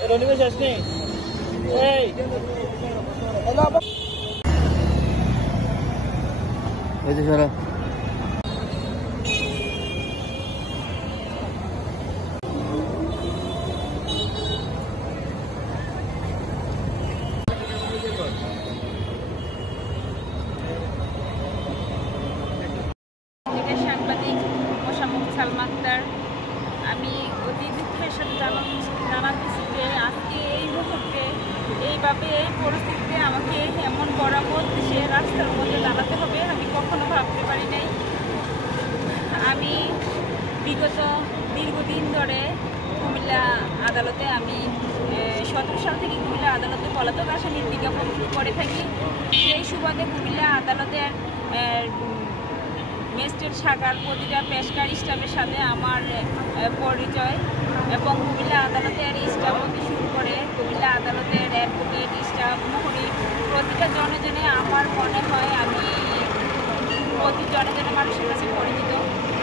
রনিবেশ আসনি এই এই যে সারা সাংবাদিক মোসাম্মদ সালমা আক্তার। আমি অতি দুঃখের সাথে জানাতেছি যে আজকে এই মুহূর্তে এইভাবে এই পরিস্থিতিতে আমাকে এমন বরাবর দেশে রাস্তার মধ্যে দাঁড়াতে হবে আমি কখনো ভাবতে পারি নাই। আমি বিগত দীর্ঘদিন ধরে কুমিল্লা আদালতে আমি 17 সাল থেকে কুমিল্লা আদালতে পলাতক আসামির বিজ্ঞাপন করে থাকি। সেই সুবাদে কুমিল্লা আদালতের ম্যাজিস্ট্রেট শাখার প্রতিটা পেশকার স্টাফের সাথে আমার পরিচয় এবং কুমিল্লা আদালতের স্টাফ হতে শুরু করে কুমিল্লা আদালতের অ্যাডভোকেট স্টাফ মহরি প্রতিটা জনে আমার মনে হয় আমি প্রতি জনে মানুষের কাছে পরিচিত।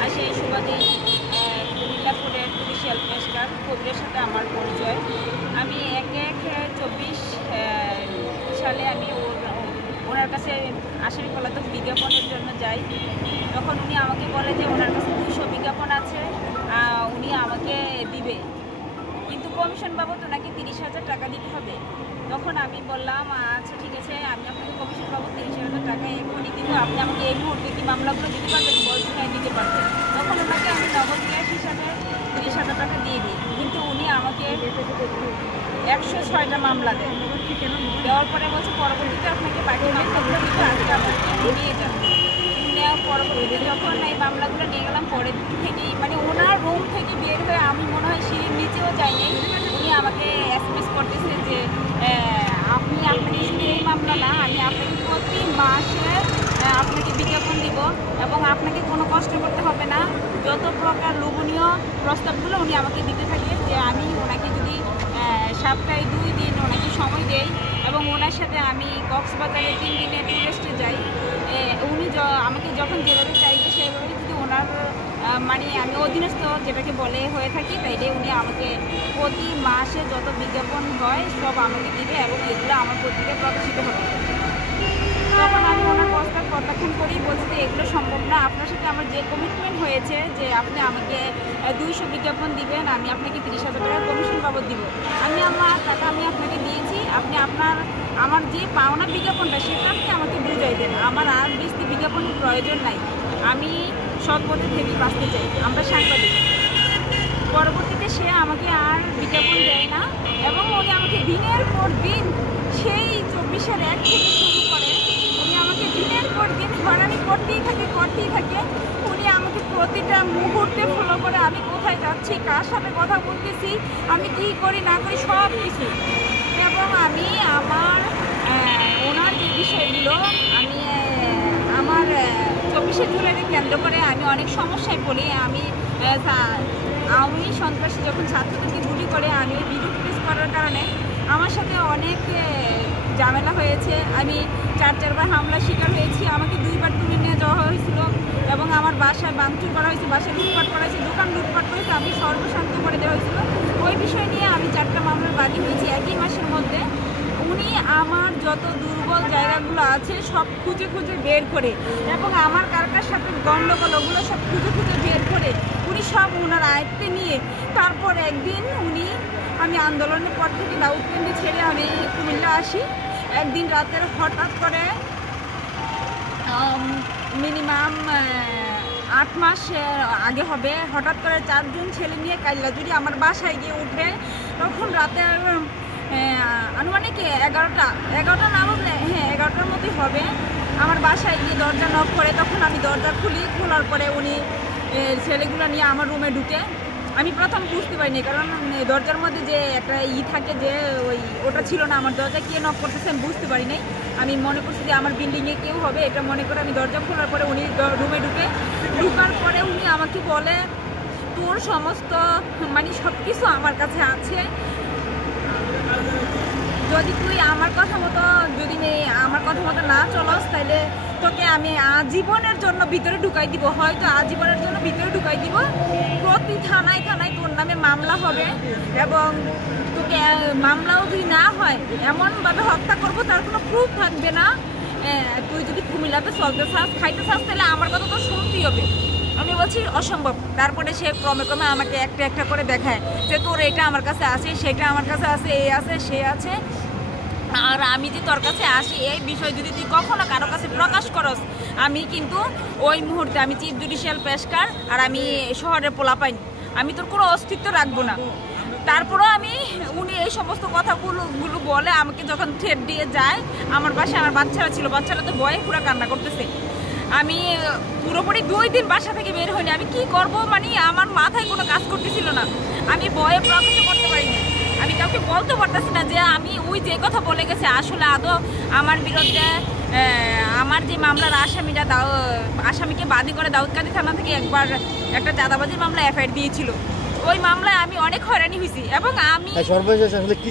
আর সেই সুবাদে কুমিল্লা কোর্টের জুডিশিয়াল পেশকার কবিরের সাথে আমার পরিচয়। আমি 1/1/24 সালে আমি ওনার কাছে আসামি পলাতক বিজ্ঞাপনের জন্য যাই। তখন উনি আমাকে বলে যে ওনার কাছে 200 বিজ্ঞাপন আছে, উনি আমাকে দিবে, কিন্তু কমিশন বাবদ ওনাকে 30,000 টাকা দিতে হবে। তখন আমি বললাম আচ্ছা ঠিক আছে, আমি আপনাকে কমিশন বাবদ 30,000 টাকা এখনই দিব, আপনি আমাকে এই মুহূর্তে কি মামলাগুলো দিতে পারবেন? বলছি হ্যাঁ দিতে পারবেন। তখন ওনাকে আমি নগদ ক্যাশ হিসাবে 30,000 টাকা দিয়ে দিই, কিন্তু উনি আমাকে 106টা মামলা দেন। দেওয়ার পরে বলছে পরবর্তীতে আপনাকে বাকি মামলাগুলো দিতে আজকে আপনাকে নিয়ে যান। নেওয়ার পরবর্তীতে যখন এই মামলাগুলো নিয়ে গেলাম পরের দিন থেকেই মানে ওনার রুম থেকে বের হয়ে আমি মনে হয় সিঁড়ির নিচেও যাইনি, উনি আমাকে SMS করতেছে যে আপনাকে শুধু এই মামলা না, আমি আপনাকে প্রতি মাসে আপনাকে বিজ্ঞাপন দিব এবং আপনাকে কোনো কষ্ট করতে হবে না। যত প্রকার লোভনীয় প্রস্তাবগুলো উনি আমাকে দিতে থাকে যে আমি ওনাকে যদি সপ্তাহে 2 দিন ওনাকে সময় দেই এবং ওনার সাথে আমি কক্সবাজারে 3 দিনের টুরিস্টে যাই, উনি আমাকে যখন যেভাবে চাইবে সেইভাবে যদি ওনার মানে আমি অধীনস্থ যেটাকে বলে হয়ে থাকি, তাইলে উনি আমাকে প্রতি মাসে যত বিজ্ঞাপন হয় সব আমাকে দিবে এবং এগুলো আমার পত্রিকায় প্রকাশিত হবে। তখন আমি ওনার প্রস্তাব প্রত্যাখ্যান করেই বলছি যে এগুলো সম্ভব না, আপনার সাথে আমার যে কমিটমেন্ট হয়েছে যে আপনি আমাকে 200 বিজ্ঞাপন দিবেন, আমি আপনাকে 30,000 টাকা কমিশন বাবদ দিব, আমি আমার টাকা আমি আপনাকে দিয়েছি, আপনি আমার যে পাওনা বিজ্ঞাপনটা সেটা আপনি আমাকে বুঝাই দেন, আমার আর 20টি বিজ্ঞাপনের প্রয়োজন নাই, আমি সৎ পথে থেকে বাঁচতে চাই, আমরা সাংবাদিক। পরবর্তীতে সে আমাকে আর বিজ্ঞাপন দেয় না এবং উনি আমাকে দিনের পর দিন সেই 24-এর 1 থেকে শুরু করে উনি আমাকে দিনের পর দিন হয়রানি করতেই থাকে। উনি আমাকে প্রতিটা মুহূর্তে ফলো করে আমি কোথায় যাচ্ছি, কার সাথে কথা বলতেছি, আমি কী করি না করি সব কিছু। এবং আমি ওনার যে বিষয়গুলো আমি আমার 24শে জুলাইকে কেন্দ্র করে আমি অনেক সমস্যায় পড়ি। আমি সন্ত্রাসী যখন ছাত্রদেরকে গুলি করে আমি ভিডিও ফুটেজ করার কারণে আমার সাথে অনেক ঝামেলা হয়েছে। আমি 4-4বার হামলার শিকার হয়েছি, আমাকে 2বার তুলে নিয়ে যাওয়া হয়েছিল এবং আমার বাসায় ভাঙচুর করা হয়েছে, বাসায় লুটপাট করা হয়েছে, দোকান লুটপাট করেছে, আমি সর্বশান্ত করে দেওয়া হয়েছিল। ওই বিষয় নিয়ে আমি 4টা মামলার বাদী হয়েছি একই মাসের মধ্যে। উনি আমার যত দুর্বল জায়গাগুলো আছে সব খুঁজে বের করে এবং আমার কার সাথে গণ্ডগোল ওগুলো সব খুঁজে বের করে উনি সব ওনার আয়ত্তে নিয়ে তারপর একদিন আমি আন্দোলনের পর থেকে দাউদকান্দি ছেড়ে আমি কুমিল্লা আসি। একদিন রাতের হঠাৎ করে মিনিমাম 8 মাস আগে হবে, হঠাৎ করে 4 জন ছেলে নিয়ে কাইল্লাজুড়ি আমার বাসায় গিয়ে উঠে। তখন রাতের আনুমানিক 11টা না বললে হ্যাঁ 11টার মতোই হবে। আমার বাসায় গিয়ে দরজা নক করে, তখন আমি দরজা খোলার পরে উনি ছেলেগুলো নিয়ে আমার রুমে ঢুকে। আমি প্রথম বুঝতে পারিনি, কারণ দরজার মধ্যে যে একটা থাকে যে ওটা ছিল না, আমার দরজা কে নক করতেছে আমি বুঝতে পারি নাই। আমি মনে করছি যে আমার বিল্ডিংয়ে কেউ হবে, এটা মনে করে আমি দরজা খোলার পরে উনি রুমে ঢুকার পরে উনি আমাকে বলে তোর সমস্ত মানে সব কিছু আমার কাছে আছে, যদি তুই আমার কথা মতো না চলস তাহলে তোকে আমি আজীবনের জন্য ভিতরে ঢুকাই দিব, হয়তো আজীবনের জন্য ভিতরে ঢুকাই দিব, প্রতি থানায় তোর নামে মামলা হবে এবং তোকে মামলাও যদি না হয় এমনভাবে হত্যা করবো তার কোনো প্রুফ থাকবে না। তুই যদি কুমিল্লাতে চলতে চাস খাইতে চাস তাহলে আমার কথা তো শুনতেই হবে। আমি বলছি অসম্ভব। তারপরে সে ক্রমে ক্রমে আমাকে একটা একটা করে দেখায় যে তোর এটা আমার কাছে আছে, সেটা আমার কাছে আছে, এ আছে, সে আছে। আর আমি যে তোর কাছে আসি এই বিষয় যদি তুই কখনো কারো কাছে প্রকাশ করস, আমি কিন্তু ওই মুহূর্তে আমি চিফ জুডিশিয়াল পেশকার আর আমি শহরের পোলাপাইন, আমি তোর কোনো অস্তিত্ব রাখবো না। তারপরও উনি এই সমস্ত কথাগুলো বলে আমাকে যখন থ্রেট দিয়ে যায়, আমার বাসায় আমার বাচ্চারা ছিল, বাচ্চারা তো ভয়ে পুরো কান্না করতেছে। আমি পুরোপুরি 2 দিন বাসা থেকে বের হইনি। আমি কি করব, মানে আমার মাথায় কোনো কাজ করতেছিল না। আমি ভয়ে প্রকাশ করতে পারিনি, আমি কাউকে বলতে পারতেছি না যে আমি ওই যে কথা বলে গেছে আসলে আদৌ আমার বিরুদ্ধে আমার যে মামলার আসামিকে বাদী করে দাউদকান্দি থানা থেকে একবার একটা চাঁদাবাজির মামলা এফআইআর দিয়েছিল। ওই মামলায় আমি অনেক হয়রানি হয়েছি এবং আমি সর্বশেষ আসলে কি